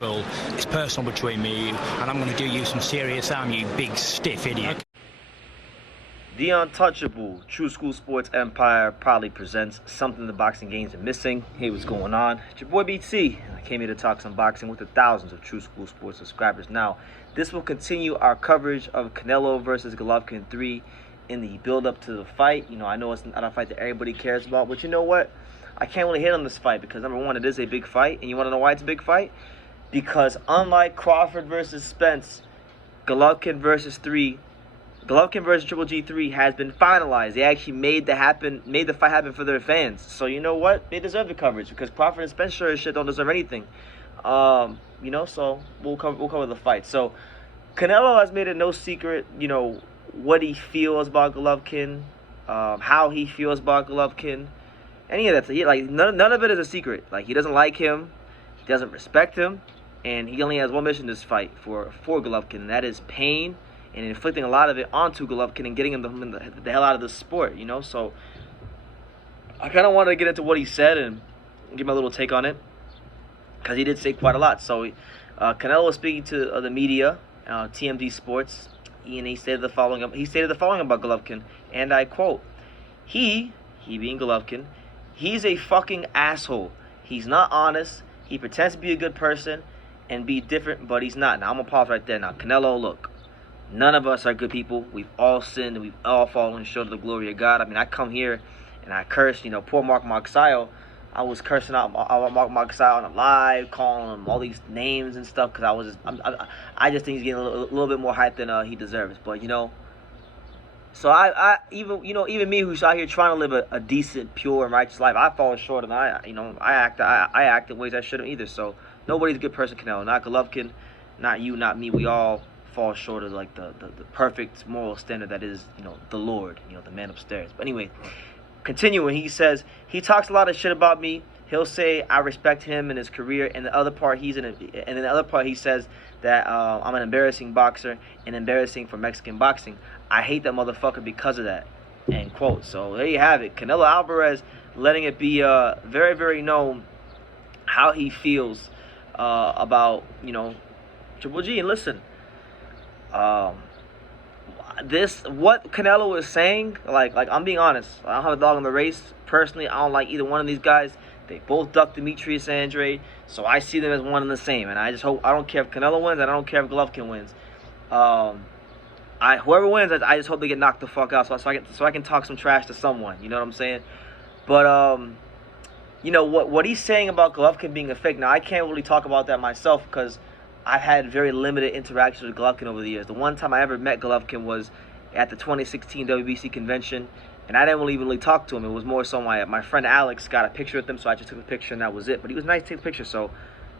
Well, it's personal between me and you, and I'm going to do you some serious harm, you big stiff idiot. The Untouchable True School Sports Empire proudly presents something the boxing games are missing. Hey, what's going on? It's your boy BT. I came here to talk some boxing with the thousands of True School Sports subscribers. Now, this will continue our coverage of Canelo versus Golovkin 3 in the build-up to the fight. You know, I know it's not a fight that everybody cares about, but you know what? I can't really hit on this fight because, number one, it is a big fight. And you want to know why it's a big fight? Because unlike Crawford versus Spence, Golovkin versus Triple G 3 has been finalized. They actually made the fight happen for their fans. So you know what? They deserve the coverage because Crawford and Spence sure as shit don't deserve anything. So we'll cover the fight. So Canelo has made it no secret, you know, what he feels about Golovkin, how he feels about Golovkin, any of that. None of it is a secret. Like, he doesn't like him, he doesn't respect him, and he only has one mission in this fight for Golovkin, and that is pain and inflicting a lot of it onto Golovkin and getting him the hell out of the sport, you know? So I kind of wanted to get into what he said and give my little take on it because he did say quite a lot. So Canelo was speaking to the media, TMZ Sports, and he stated the following about Golovkin, and I quote, he being Golovkin, he's a fucking asshole. He's not honest. He pretends to be a good person and be different, but he's not. Now, I'm going to pause right there. Now, Canelo, look, none of us are good people. We've all sinned, and we've all fallen short of the glory of God. I mean, I come here, and I curse, you know, poor Mark Marxile. I was cursing out Mark Marxile on a live, calling him all these names and stuff, because I just think he's getting a little bit more hype than he deserves. But, you know, so even me who's out here trying to live a decent, pure, and righteous life, I fall short, and I act in ways I shouldn't either. So nobody's a good person, Canelo. Not Golovkin, not you, not me. We all fall short of like the perfect moral standard that is, you know, the Lord, you know, the man upstairs. But anyway, continuing, he says he talks a lot of shit about me. He'll say I respect him and his career, and the other part he says that I'm an embarrassing boxer and embarrassing for Mexican boxing. I hate that motherfucker because of that. End quote. So there you have it. Canelo Alvarez letting it be very, very known how he feels about, you know, Triple G. And listen, what Canelo is saying, like I'm being honest, I don't have a dog in the race. Personally, I don't like either one of these guys. They both ducked Demetrius Andrade, so I see them as one and the same. And I just hope, I don't care if Canelo wins, and I don't care if Golovkin wins. Whoever wins, I just hope they get knocked the fuck out, so I can talk some trash to someone. You know what I'm saying? But you know what he's saying about Golovkin being a fake. Now, I can't really talk about that myself because I've had very limited interactions with Golovkin over the years. The one time I ever met Golovkin was at the 2016 WBC convention, and I didn't really talk to him. It was more so my friend Alex got a picture with him, so I just took a picture, and that was it. But he was nice to take a picture, so,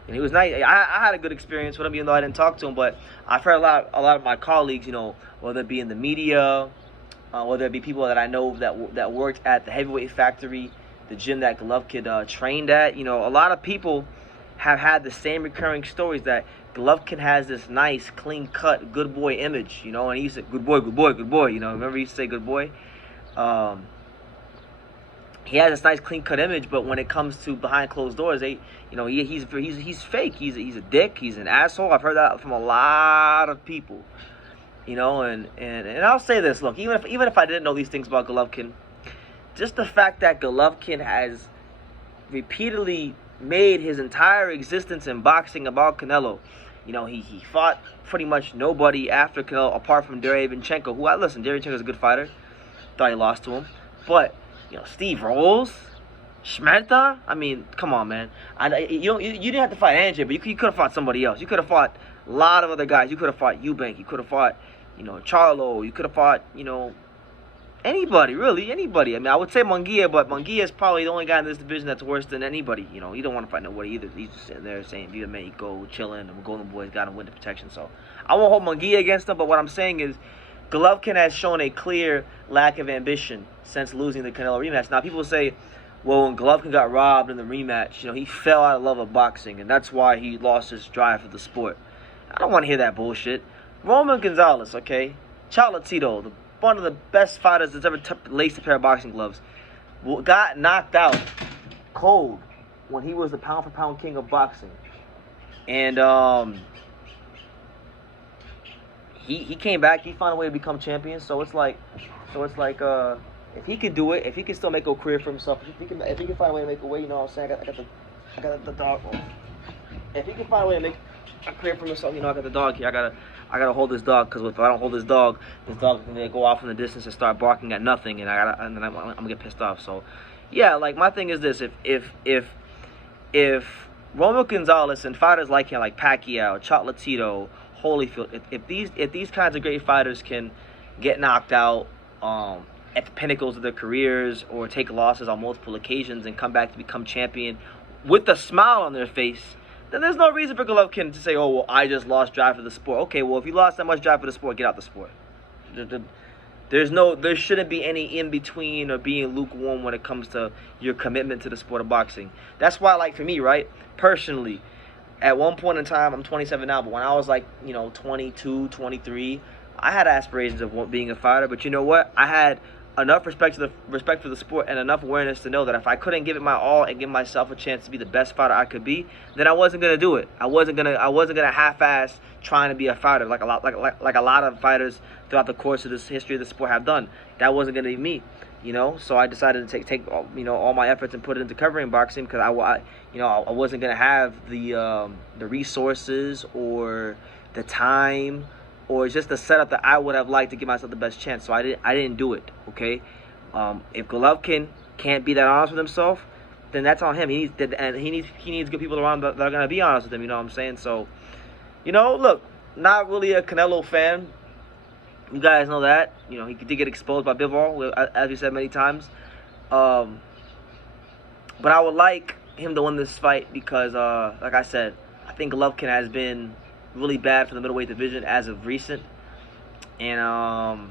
and he was nice. I had a good experience with him, even though I didn't talk to him. But I've heard a lot of my colleagues, you know, whether it be in the media, whether it be people that I know that worked at the Heavyweight Factory, the gym that Golovkin trained at. You know, a lot of people have had the same recurring stories that Golovkin has this nice, clean-cut, good boy image, you know, and he used to say, good boy, good boy, good boy, you know, remember he used to say good boy? He has this nice, clean-cut image, but when it comes to behind closed doors, he's fake, he's a dick, he's an asshole. I've heard that from a lot of people, you know, and I'll say this, look, even if I didn't know these things about Golovkin, just the fact that Golovkin has repeatedly made his entire existence in boxing about Canelo. You know, he fought pretty much nobody after Canelo apart from Derevinchenko, who Derevinchenko's a good fighter. Thought he lost to him. But, you know, Steve Rolls, Schmenta, I mean, come on, man. You didn't have to fight Andre, but you could have fought somebody else. You could have fought a lot of other guys. You could have fought Eubank. You could have fought, you know, Charlo. You could have fought, you know, anybody, really, anybody. I mean, I would say Munguia, but Munguia is probably the only guy in this division that's worse than anybody. You know, you don't want to fight nobody either. He's just sitting there saying, Viva Mexico, chilling, and Golden Boys got him win the protection. So I won't hold Munguia against him, but what I'm saying is Golovkin has shown a clear lack of ambition since losing the Canelo rematch. Now, people say, well, when Golovkin got robbed in the rematch, you know, he fell out of love of boxing, and that's why he lost his drive for the sport. I don't want to hear that bullshit. Roman Gonzalez, okay? Chocolatito, one of the best fighters that's ever laced a pair of boxing gloves, got knocked out cold when he was the pound-for-pound king of boxing. And he came back. He found a way to become champion. So it's like if he can do it, if he can still make a career for himself, if he can find a way to make a way, you know what I'm saying? I got the dog. If he can find a way to make a career for himself, you know, I got the dog here. I gotta hold this dog, because if I don't hold this dog is gonna go off in the distance and start barking at nothing, and I'm gonna get pissed off. So yeah, like my thing is this: if Romeo Gonzalez and fighters like him, like Pacquiao, Chocolatito, Holyfield, if these kinds of great fighters can get knocked out at the pinnacles of their careers, or take losses on multiple occasions and come back to become champion with a smile on their face, then there's no reason for Golovkin to say, oh, well, I just lost drive for the sport. Okay, well, if you lost that much drive for the sport, get out the sport. There shouldn't be any in-between or being lukewarm when it comes to your commitment to the sport of boxing. That's why, like, for me, right, personally, at one point in time, I'm 27 now, but when I was, like, you know, 22, 23, I had aspirations of being a fighter. But you know what? I had enough respect for the sport and enough awareness to know that if I couldn't give it my all and give myself a chance to be the best fighter I could be, then I wasn't gonna do it. I wasn't gonna half-ass trying to be a fighter like a lot of fighters throughout the course of this history of the sport have done. That wasn't gonna be me, you know. So I decided to take you know, all my efforts and put it into covering boxing, because I wasn't gonna have the resources or the time, or just the setup that I would have liked to give myself the best chance. So I didn't do it, okay? If Golovkin can't be that honest with himself, then that's on him. He needs good people around that are going to be honest with him, you know what I'm saying? So, you know, look, not really a Canelo fan. You guys know that. You know, he did get exposed by Bivol, as we said many times. But I would like him to win this fight because, like I said, I think Golovkin has been really bad for the middleweight division as of recent, and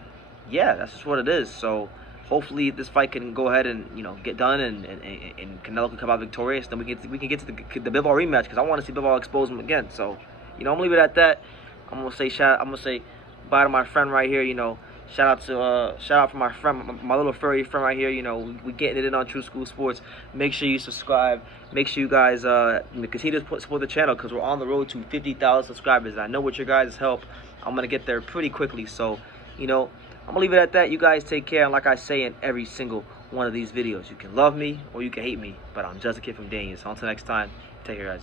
yeah, that's just what it is. So hopefully this fight can go ahead and, you know, get done, and Canelo can come out victorious. Then we can get to the Bivol rematch, because I want to see Bivol expose him again. So, you know, I'm gonna leave it at that. I'm gonna say bye to my friend right here. You know, shout out for my friend, my little furry friend right here. You know, we getting it in on True School Sports. Make sure you subscribe. Make sure you guys continue to support the channel, because we're on the road to 50,000 subscribers. And I know with your guys' help, I'm gonna get there pretty quickly. So, you know, I'm gonna leave it at that. You guys take care. And like I say in every single one of these videos, you can love me or you can hate me, but I'm just a kid from Daniel. So until next time, take care, guys.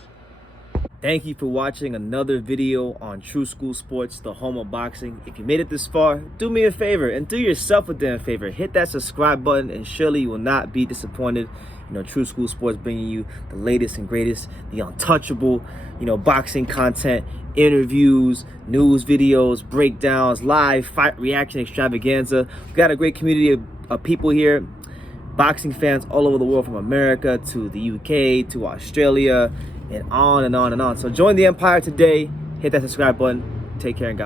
Thank you for watching another video on True School Sports, the home of boxing. If you made it this far, do me a favor and do yourself a damn favor. Hit that subscribe button, and surely you will not be disappointed. You know, True School Sports bringing you the latest and greatest, the untouchable, you know, boxing content, interviews, news videos, breakdowns, live fight reaction extravaganza. We've got a great community of people here, boxing fans all over the world, from America to the UK to Australia, and on and on and on. So join the empire today. Hit that subscribe button. Take care and God.